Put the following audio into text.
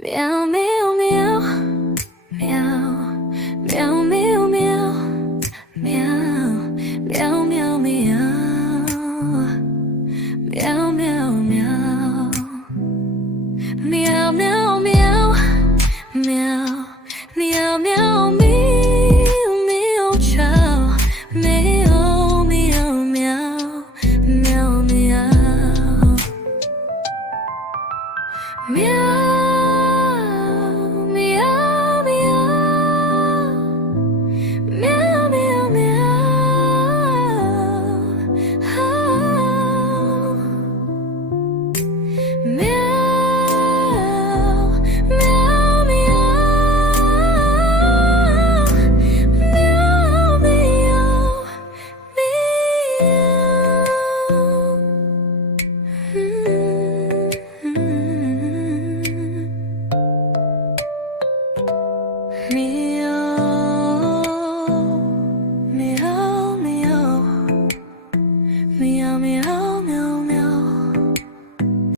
Meow, meow, meow. Meow, meow, meow, meow. Meow, meow, meow, meow. Meow, meow, meow. Meow, meow, meow. Meow, meow, meow, meow, meow, chow. Meow, meow, meow. Meow, meow. Meow. Meow, meow, meow, meow, meow.